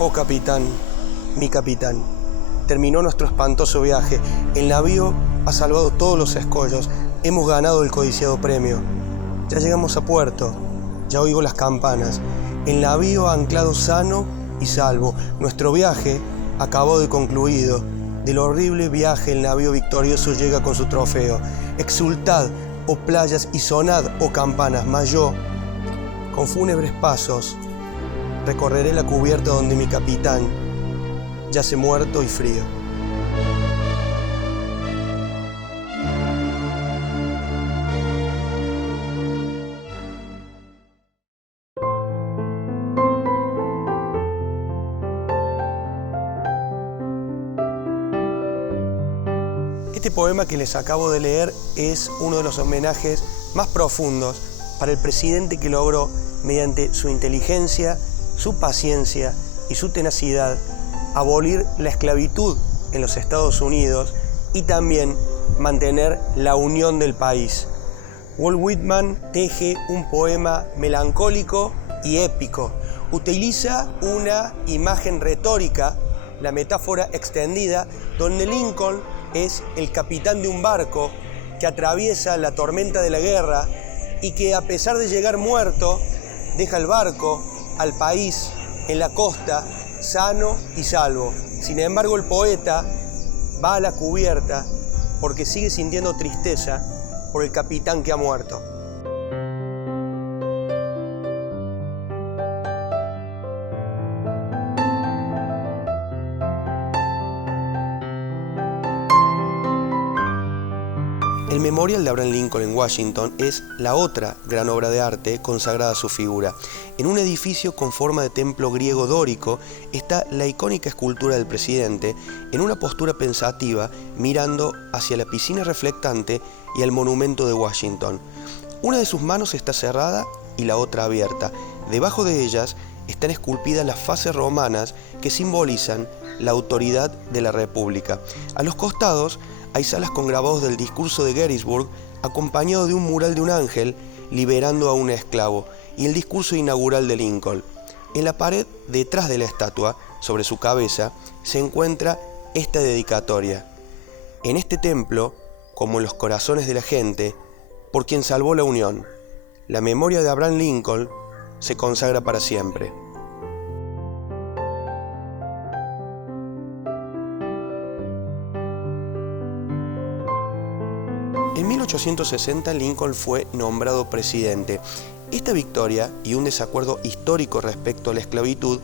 Oh capitán, mi capitán, terminó nuestro espantoso viaje. El navío ha salvado todos los escollos. Hemos ganado el codiciado premio. Ya llegamos a puerto. Ya oigo las campanas. El navío ha anclado sano y salvo. Nuestro viaje acabó de concluido. Del horrible viaje el navío victorioso llega con su trofeo. Exultad, oh playas, y sonad, oh campanas, mas yo, con fúnebres pasos, recorreré la cubierta donde mi capitán yace muerto y frío. Este poema que les acabo de leer es uno de los homenajes más profundos para el presidente que logró, mediante su inteligencia, su paciencia y su tenacidad, abolir la esclavitud en los Estados Unidos y también mantener la unión del país. Walt Whitman teje un poema melancólico y épico. Utiliza una imagen retórica, la metáfora extendida, donde Lincoln es el capitán de un barco que atraviesa la tormenta de la guerra y que, a pesar de llegar muerto, deja el barco, al país, en la costa, sano y salvo. Sin embargo, el poeta va a la cubierta porque sigue sintiendo tristeza por el capitán que ha muerto. El Memorial de Abraham Lincoln en Washington es la otra gran obra de arte consagrada a su figura. En un edificio con forma de templo griego dórico está la icónica escultura del presidente en una postura pensativa, mirando hacia la piscina reflectante y el monumento de Washington. Una de sus manos está cerrada y la otra abierta. Debajo de ellas están esculpidas las fases romanas que simbolizan la autoridad de la República. A los costados hay salas con grabados del discurso de Gettysburg, acompañado de un mural de un ángel liberando a un esclavo, y el discurso inaugural de Lincoln. En la pared detrás de la estatua, sobre su cabeza, se encuentra esta dedicatoria: en este templo, como en los corazones de la gente, por quien salvó la Unión, la memoria de Abraham Lincoln se consagra para siempre. En 1860 Lincoln fue nombrado presidente. Esta victoria y un desacuerdo histórico respecto a la esclavitud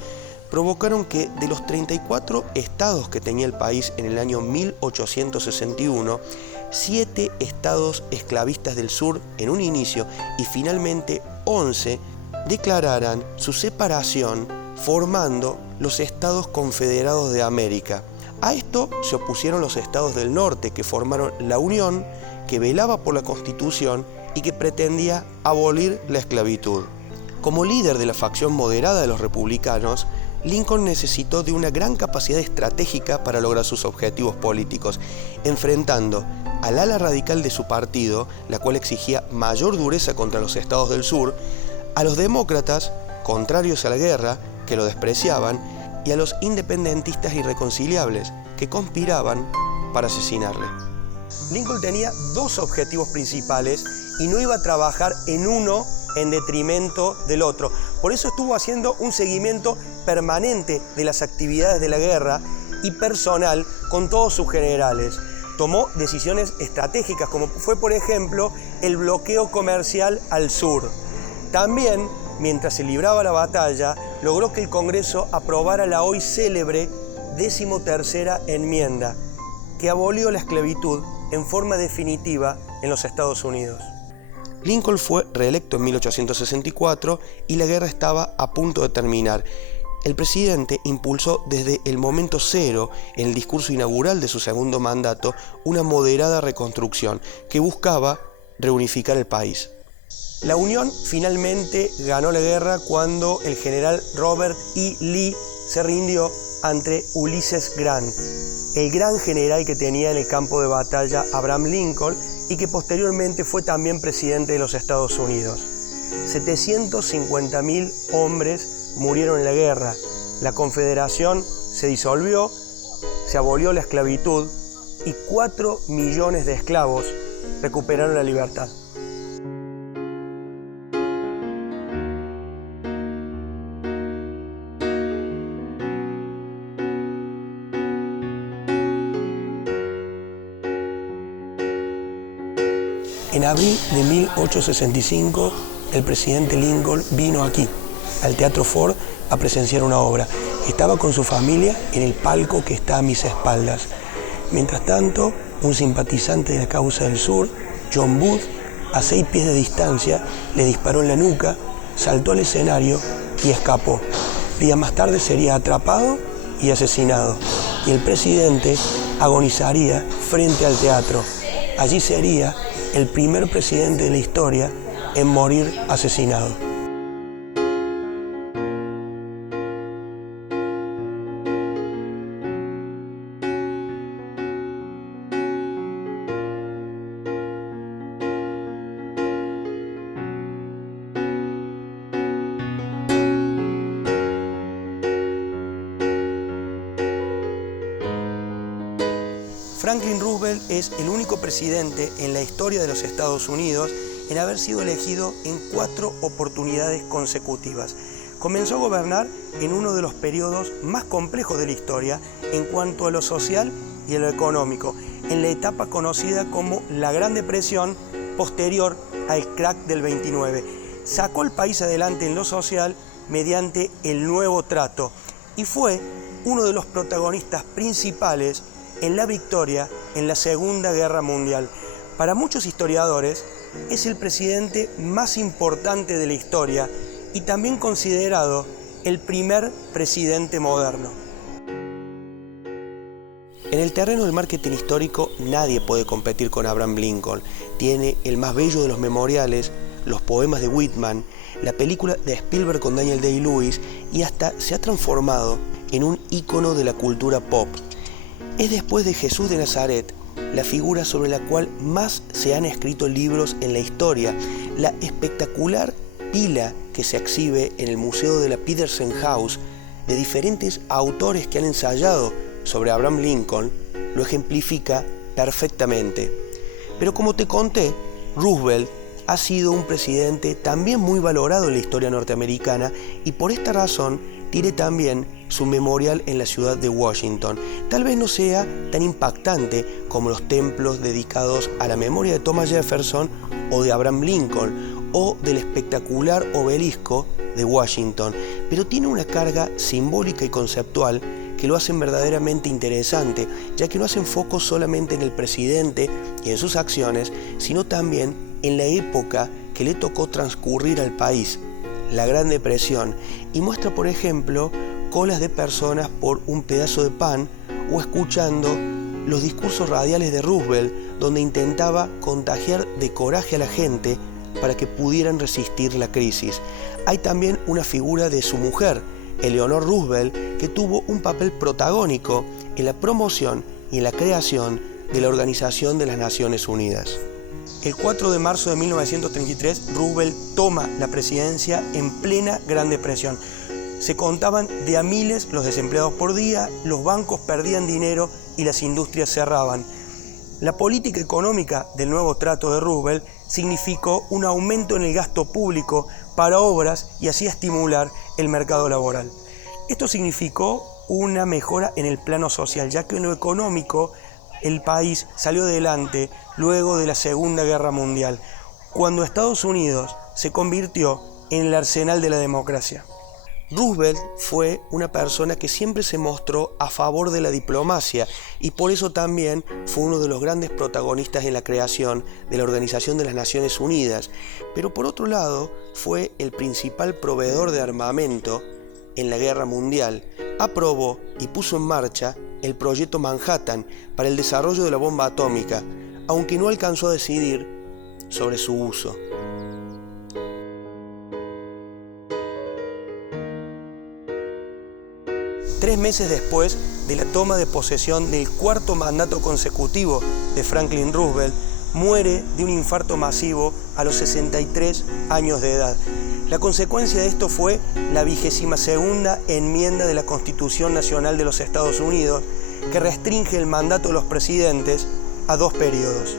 provocaron que, de los 34 estados que tenía el país en el año 1861, 7 estados esclavistas del sur en un inicio y finalmente 11 declararan su separación, formando los Estados Confederados de América. A esto se opusieron los estados del norte, que formaron la Unión, que velaba por la Constitución y que pretendía abolir la esclavitud. Como líder de la facción moderada de los republicanos, Lincoln necesitó de una gran capacidad estratégica para lograr sus objetivos políticos, enfrentando al ala radical de su partido, la cual exigía mayor dureza contra los estados del sur, a los demócratas, contrarios a la guerra, que lo despreciaban, y a los independentistas irreconciliables, que conspiraban para asesinarle. Lincoln tenía dos objetivos principales y no iba a trabajar en uno en detrimento del otro. Por eso estuvo haciendo un seguimiento permanente de las actividades de la guerra y personal con todos sus generales. Tomó decisiones estratégicas, como fue, por ejemplo, el bloqueo comercial al sur. También, mientras se libraba la batalla, logró que el Congreso aprobara la hoy célebre 13ª enmienda, que abolió la esclavitud en forma definitiva en los Estados Unidos. Lincoln fue reelecto en 1864 y la guerra estaba a punto de terminar. El presidente impulsó desde el momento cero, en el discurso inaugural de su segundo mandato, una moderada reconstrucción que buscaba reunificar el país. La Unión finalmente ganó la guerra cuando el general Robert E. Lee se rindió ante Ulysses Grant, el gran general que tenía en el campo de batalla Abraham Lincoln y que posteriormente fue también presidente de los Estados Unidos. 750.000 hombres murieron en la guerra, La Confederación se disolvió, se abolió la esclavitud y 4 millones de esclavos recuperaron la libertad. En abril de 1865, el presidente Lincoln vino aquí, al Teatro Ford, a presenciar una obra. Estaba con su familia en el palco que está a mis espaldas. Mientras tanto, un simpatizante de la causa del sur, John Booth, a 6 pies de distancia, le disparó en la nuca, saltó al escenario y escapó. Días más tarde sería atrapado y asesinado. Y el presidente agonizaría frente al teatro. Allí sería el primer presidente de la historia en morir asesinado. Franklin Roosevelt es el único presidente en la historia de los Estados Unidos en haber sido elegido en 4 oportunidades consecutivas. Comenzó a gobernar en uno de los periodos más complejos de la historia en cuanto a lo social y a lo económico, en la etapa conocida como la Gran Depresión, posterior al crack del 29. Sacó al país adelante en lo social mediante el nuevo trato y fue uno de los protagonistas principales en la victoria en la Segunda Guerra Mundial. Para muchos historiadores, es el presidente más importante de la historia y también considerado el primer presidente moderno. En el terreno del marketing histórico, nadie puede competir con Abraham Lincoln. Tiene el más bello de los memoriales, los poemas de Whitman, la película de Spielberg con Daniel Day-Lewis y hasta se ha transformado en un ícono de la cultura pop. Es después de Jesús de Nazaret la figura sobre la cual más se han escrito libros en la historia. La espectacular pila que se exhibe en el Museo de la Petersen House de diferentes autores que han ensayado sobre Abraham Lincoln lo ejemplifica perfectamente. Pero como te conté, Roosevelt ha sido un presidente también muy valorado en la historia norteamericana y por esta razón tiene también su memorial en la ciudad de Washington. Tal vez no sea tan impactante como los templos dedicados a la memoria de Thomas Jefferson o de Abraham Lincoln o del espectacular obelisco de Washington, pero tiene una carga simbólica y conceptual que lo hacen verdaderamente interesante, ya que no hacen foco solamente en el presidente y en sus acciones, sino también en la época que le tocó transcurrir al país, la Gran Depresión, y muestra, por ejemplo, colas de personas por un pedazo de pan o escuchando los discursos radiales de Roosevelt, donde intentaba contagiar de coraje a la gente para que pudieran resistir la crisis. Hay también una figura de su mujer, Eleanor Roosevelt, que tuvo un papel protagónico en la promoción y en la creación de la Organización de las Naciones Unidas. El 4 de marzo de 1933, Roosevelt toma la presidencia en plena Gran Depresión. Se contaban de a miles los desempleados por día, los bancos perdían dinero y las industrias cerraban. La política económica del nuevo trato de Roosevelt significó un aumento en el gasto público para obras y así estimular el mercado laboral. Esto significó una mejora en el plano social, ya que en lo económico el país salió adelante luego de la Segunda Guerra Mundial, cuando Estados Unidos se convirtió en el arsenal de la democracia. Roosevelt fue una persona que siempre se mostró a favor de la diplomacia y por eso también fue uno de los grandes protagonistas en la creación de la Organización de las Naciones Unidas, pero por otro lado fue el principal proveedor de armamento en la Guerra Mundial. Aprobó y puso en marcha el Proyecto Manhattan para el desarrollo de la bomba atómica, aunque no alcanzó a decidir sobre su uso. Tres meses después de la toma de posesión del cuarto mandato consecutivo de Franklin Roosevelt, muere de un infarto masivo a los 63 años de edad. La consecuencia de esto fue la 22ª enmienda de la Constitución Nacional de los Estados Unidos, que restringe el mandato de los presidentes a 2 periodos.